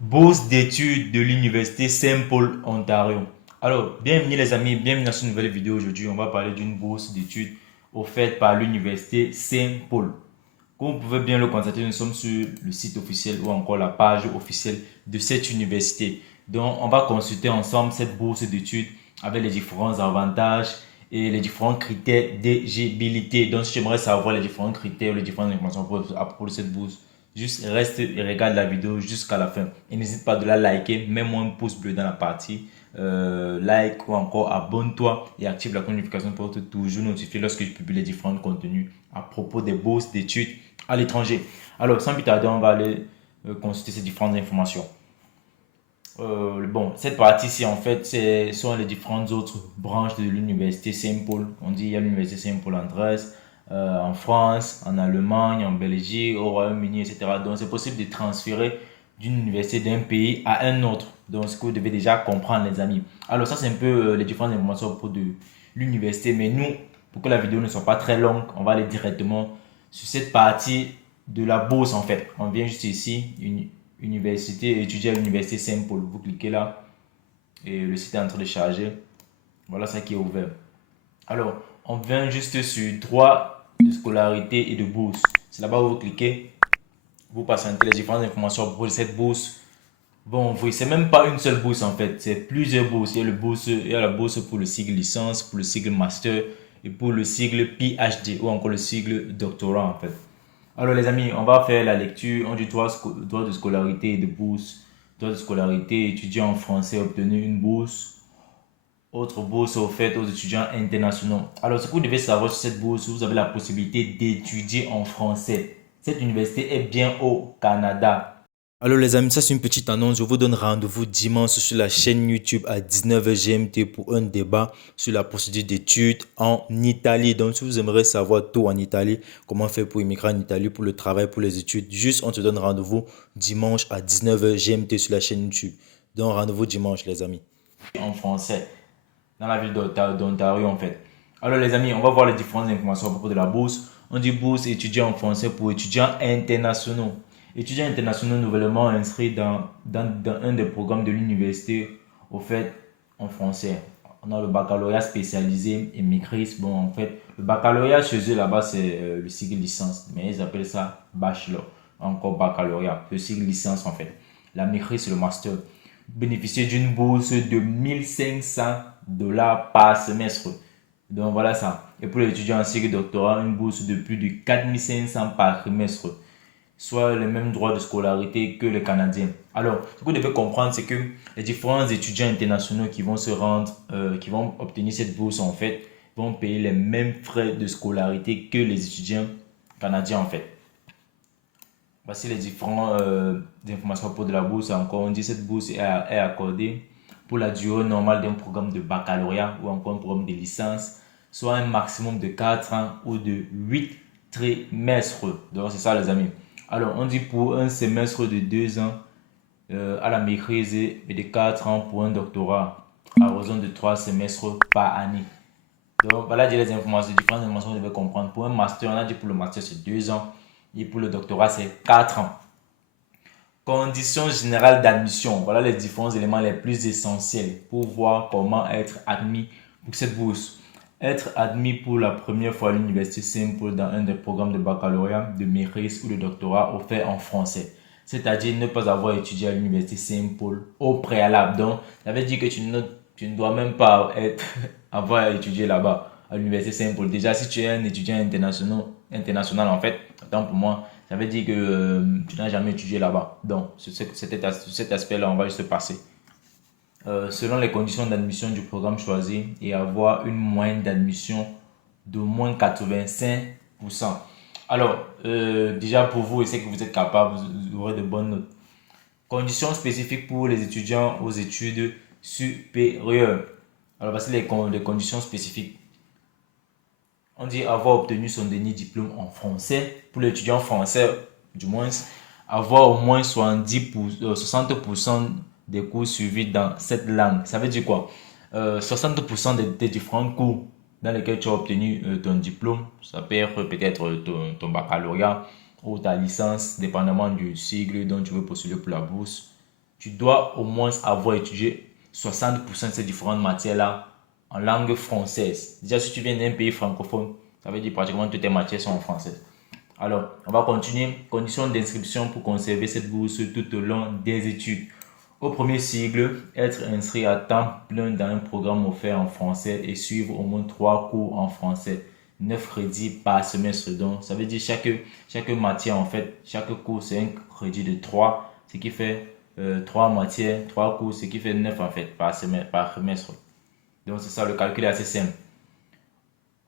Bourse d'études de l'Université Saint-Paul, Ontario. Alors, bienvenue les amis, bienvenue dans cette nouvelle vidéo. Aujourd'hui, on va parler d'une bourse d'études offerte par l'Université Saint-Paul. Comme vous pouvez bien le constater, nous sommes sur le site officiel ou encore la page officielle de cette université. Donc, on va consulter ensemble cette bourse d'études avec les différents avantages et les différents critères d'éligibilité. Donc, si j'aimerais savoir les différents critères, les différentes informations à propos de cette bourse, juste reste et regarde la vidéo jusqu'à la fin. Et n'hésite pas de la liker, mets-moi un pouce bleu dans la partie like ou encore abonne-toi et active la notification pour être toujours notifié lorsque je publie les différents contenus à propos des bourses d'études à l'étranger. Alors, sans plus tarder, on va aller consulter ces différentes informations. Bon, cette partie-ci, en fait, ce sont les différentes autres branches de l'université Saint-Paul. On dit il y a l'université Saint-Paul en Grèce, en France, en Allemagne, en Belgique, au Royaume-Uni, etc. Donc, c'est possible de transférer d'une université d'un pays à un autre. Donc, ce que vous devez déjà comprendre, les amis. Alors, ça, c'est un peu les différentes informations pour de l'université. Mais nous, pour que la vidéo ne soit pas très longue, on va aller directement sur cette partie de la bourse, en fait. On vient juste ici, université, étudier à l'université Saint-Paul. Vous cliquez là et le site est en train de charger. Voilà ça qui est ouvert. Alors, on vient juste sur droit de scolarité et de bourse. C'est là-bas où vous cliquez. Vous patientez les différentes informations pour cette bourse. Bon, oui, c'est même pas une seule bourse en fait, c'est plusieurs bourses. Il y a la bourse pour le sigle licence, pour le sigle master et pour le sigle PhD ou encore le sigle doctorat en fait. Alors les amis, on va faire la lecture. On dit droit de scolarité et de bourse. Droit de scolarité, étudiant en français obtenu une bourse. Autre bourse offerte aux étudiants internationaux. Alors ce que vous devez savoir sur cette bourse, vous avez la possibilité d'étudier en français. Cette université est bien au Canada. Alors les amis, ça c'est une petite annonce. Je vous donne rendez-vous dimanche sur la chaîne YouTube à 19h GMT pour un débat sur la procédure d'études en Italie. Donc si vous aimeriez savoir tout en Italie, comment faire pour immigrer en Italie, pour le travail, pour les études, juste on te donne rendez-vous dimanche à 19h GMT sur la chaîne YouTube. Donc rendez-vous dimanche les amis. En français, dans la ville d'Ontario en fait. Alors les amis, on va voir les différentes informations à propos de la bourse. On dit bourse étudiant en français pour étudiants internationaux. Étudiants internationaux nouvellement inscrits dans un des programmes de l'université offert en français. On a le baccalauréat spécialisé et maîtrise. Bon, en fait, le baccalauréat chez eux là-bas, c'est le sigle licence, mais ils appellent ça bachelor. Encore baccalauréat, le sigle licence en fait. La maîtrise, c'est le master. Bénéficier d'une bourse de 1 500 $ par semestre. Donc voilà ça. Et pour les étudiants en cycle doctorat, une bourse de plus de 4 500 par trimestre, soit les mêmes droits de scolarité que les Canadiens. Alors, ce que vous devez comprendre, c'est que les différents étudiants internationaux qui vont se rendre, qui vont obtenir cette bourse, en fait, vont payer les mêmes frais de scolarité que les étudiants canadiens, en fait. Voici les différentes informations pour de la bourse. Encore, on dit que cette bourse est accordée pour la durée normale d'un programme de baccalauréat ou encore un programme de licence, soit un maximum de 4 ans ou de 8 trimestres. Donc, c'est ça, les amis. Alors, on dit pour un semestre de 2 ans à la maîtrise et de 4 ans pour un doctorat à raison de 3 semestres par année. Donc, voilà les informations, les différentes informations que vous devez comprendre. Pour un master, on a dit pour le master, c'est 2 ans. Et pour le doctorat, c'est 4 ans. Conditions générales d'admission. Voilà les différents éléments les plus essentiels pour voir comment être admis pour cette bourse. Être admis pour la première fois à l'université Saint-Paul dans un des programmes de baccalauréat, de maîtrise ou de doctorat offerts en français. C'est-à-dire ne pas avoir étudié à l'université Saint-Paul au préalable. Donc, ça veut dire que tu ne dois même pas avoir étudié là-bas à l'université Saint-Paul. Déjà, si tu es un étudiant international en fait, autant pour moi, ça veut dire que tu n'as jamais étudié là-bas. Donc, sur cet aspect-là, on va juste passer. Selon les conditions d'admission du programme choisi et avoir une moyenne d'admission d'au moins 85%. Alors, déjà pour vous, et c'est que vous êtes capable, vous aurez de bonnes notes. Conditions spécifiques pour les étudiants aux études supérieures. Alors, voici les conditions spécifiques. On dit avoir obtenu son dernier diplôme en français. Pour l'étudiant français, du moins, avoir au moins 60% des cours suivis dans cette langue. Ça veut dire quoi? 60% des différents cours dans lesquels tu as obtenu ton diplôme, ça peut être peut-être ton baccalauréat ou ta licence, dépendamment du sigle dont tu veux postuler pour la bourse. tu dois au moins avoir étudié 60% de ces différentes matières-là en langue française. Déjà, si tu viens d'un pays francophone, ça veut dire pratiquement toutes tes matières sont en français. Alors, on va continuer. Conditions d'inscription pour conserver cette bourse tout au long des études. Au premier cycle, être inscrit à temps plein dans un programme offert en français et suivre au moins 3 cours en français. 9 crédits par semestre. Donc, ça veut dire chaque matière, en fait, chaque cours, c'est un crédit de 3, ce qui fait 3 matières, 3 cours, ce qui fait 9 en fait par semestre. Donc, c'est ça, le calcul est assez simple.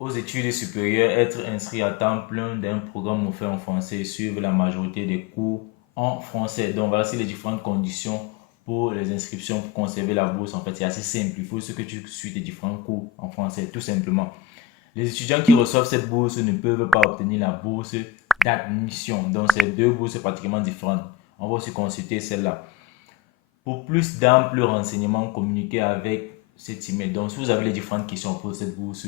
Aux études supérieures, être inscrit à temps plein d'un programme offert en français et suivre la majorité des cours en français. Donc, voici les différentes conditions pour les inscriptions pour conserver la bourse. En fait, c'est assez simple. Il faut que tu suis tes différents cours en français, tout simplement. Les étudiants qui reçoivent cette bourse ne peuvent pas obtenir la bourse d'admission. Donc, c'est deux bourses pratiquement différentes. On va aussi consulter celle-là. Pour plus d'amples renseignements, communiquez avec cet email. Donc, si vous avez les différentes questions pour cette bourse,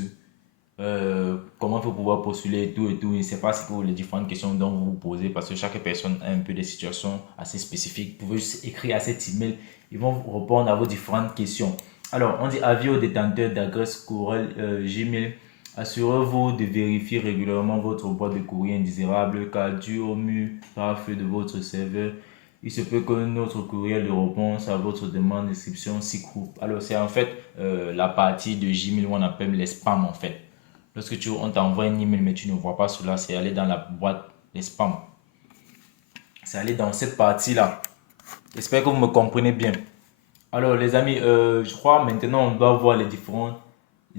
comment il faut pouvoir postuler et tout, je ne sais pas ce que les différentes questions dont vous vous posez parce que chaque personne a un peu des situations assez spécifiques. Vous pouvez juste écrire à cet email, ils vont vous répondre à vos différentes questions. Alors, on dit avis aux détenteurs d'adresse courriel Gmail. Assurez-vous de vérifier régulièrement votre boîte de courrier indésirable car dû au mur par feu de votre serveur, il se peut que notre courriel de réponse à votre demande d'inscription s'y coupe. Alors, c'est en fait la partie de Gmail où on appelle les spams en fait. Lorsque on t'envoie un email mais tu ne vois pas cela, c'est aller dans la boîte les spams. C'est aller dans cette partie-là. J'espère que vous me comprenez bien. Alors les amis, je crois maintenant on doit voir les différentes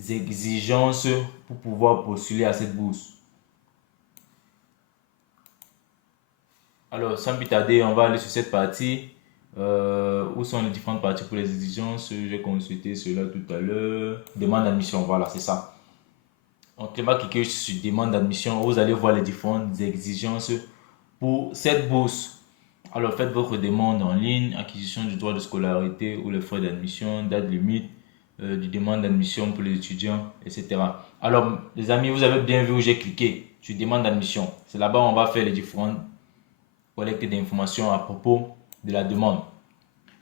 exigences pour pouvoir postuler à cette bourse. Alors sans plus tarder, on va aller sur cette partie. Où sont les différentes parties pour les exigences? J'ai consulté cela tout à l'heure. Demande d'admission, voilà, c'est ça. Donc, les marques que sur demande d'admission, vous allez voir les différentes exigences pour cette bourse. Alors, faites votre demande en ligne, acquisition du droit de scolarité ou les frais d'admission, date limite du demande d'admission pour les étudiants, etc. Alors, les amis, vous avez bien vu où j'ai cliqué sur demande d'admission. C'est là-bas où on va faire les différentes collectes d'informations à propos de la demande.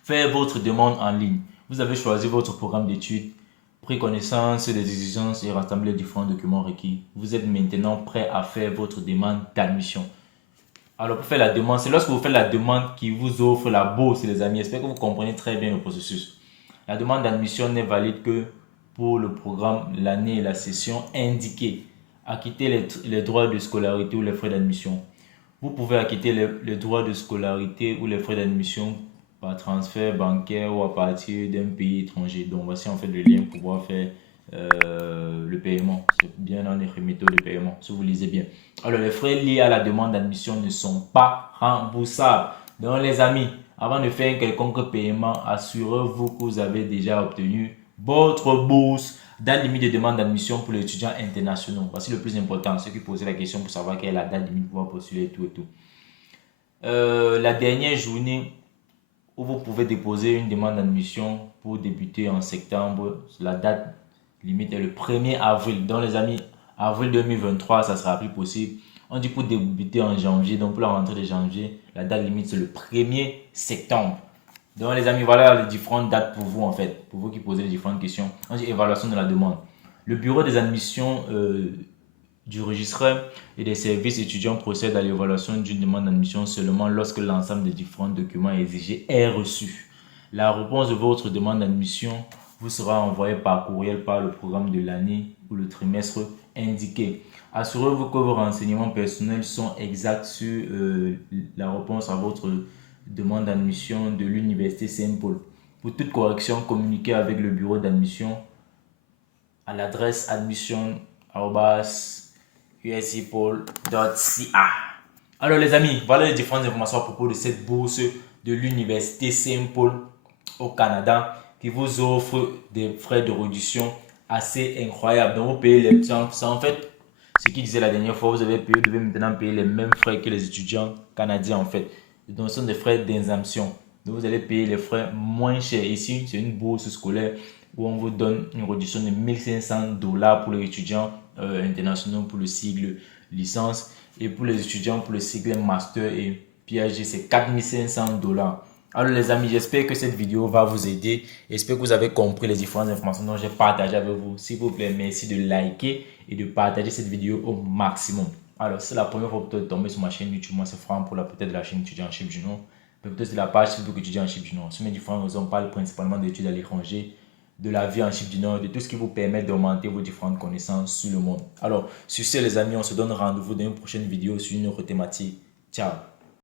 Faites votre demande en ligne. Vous avez choisi votre programme d'études, pris connaissance des exigences et rassemblé les différents documents requis. Vous êtes maintenant prêt à faire votre demande d'admission. Alors, pour faire la demande, c'est lorsque vous faites la demande qui vous offre la bourse, les amis. J'espère que vous comprenez très bien le processus. La demande d'admission n'est valide que pour le programme, l'année et la session indiquée. Acquitter les droits de scolarité ou les frais d'admission. Vous pouvez acquitter les droits de scolarité ou les frais d'admission par transfert bancaire ou à partir d'un pays étranger. Donc, voici en fait le lien pour pouvoir faire le paiement. C'est bien dans les méthodes de paiement, si vous lisez bien. Alors, les frais liés à la demande d'admission ne sont pas remboursables. Donc, les amis, avant de faire un quelconque paiement, assurez-vous que vous avez déjà obtenu votre bourse, date limite de demande d'admission pour les étudiants internationaux. Voici le plus important, ceux qui posaient la question pour savoir quelle est la date limite pour pouvoir postuler et tout et tout. La dernière journée où vous pouvez déposer une demande d'admission pour débuter en septembre, la date limite est le 1er avril. Donc les amis, avril 2023, ça sera plus possible. On dit pour débuter en janvier, donc pour la rentrée de janvier, la date limite c'est le 1er septembre. Donc les amis, voilà les différentes dates pour vous en fait, pour vous qui posez les différentes questions. On dit évaluation de la demande. Le bureau des admissions du registre et des services étudiants procède à l'évaluation d'une demande d'admission seulement lorsque l'ensemble des différents documents exigés est reçu. La réponse de votre demande d'admission vous sera envoyée par courriel par le programme de l'année ou le trimestre indiqué. Assurez-vous que vos renseignements personnels sont exacts sur la réponse à votre demande d'admission de l'université Saint-Paul. Pour toute correction, communiquez avec le bureau d'admission à l'adresse admission@usipol.ca. Alors les amis, voilà les différentes informations à propos de cette bourse de l'université Saint-Paul au Canada qui vous offre des frais de réduction assez incroyables. Donc vous payez les c'est en fait ce qu'il disait la dernière fois, vous devez maintenant payer les mêmes frais que les étudiants canadiens en fait. Donc ce sont des frais d'exemption. Donc vous allez payer les frais moins chers. Ici, c'est une bourse scolaire où on vous donne une réduction de $1 500 pour les étudiants internationaux pour le cycle licence et pour les étudiants pour le cycle master et PhD c'est $4 500. Alors les amis, j'espère que cette vidéo va vous aider. J'espère que vous avez compris les différentes informations dont j'ai partagées avec vous. S'il vous plaît, merci de liker et de partager cette vidéo au maximum. Alors, c'est la première fois que vous tombez sur ma chaîne YouTube. Moi, c'est Franck pour la peut-être de la chaîne étudiant en chip du Nord. Peut-être de la page Facebook étudiant en chip du Nord. Sur mes différents réseaux, on parle principalement d'études à l'étranger, de la vie en chip du Nord, de tout ce qui vous permet d'augmenter vos différentes connaissances sur le monde. Alors, sur ce, les amis, on se donne rendez-vous dans une prochaine vidéo sur une autre thématique. Ciao!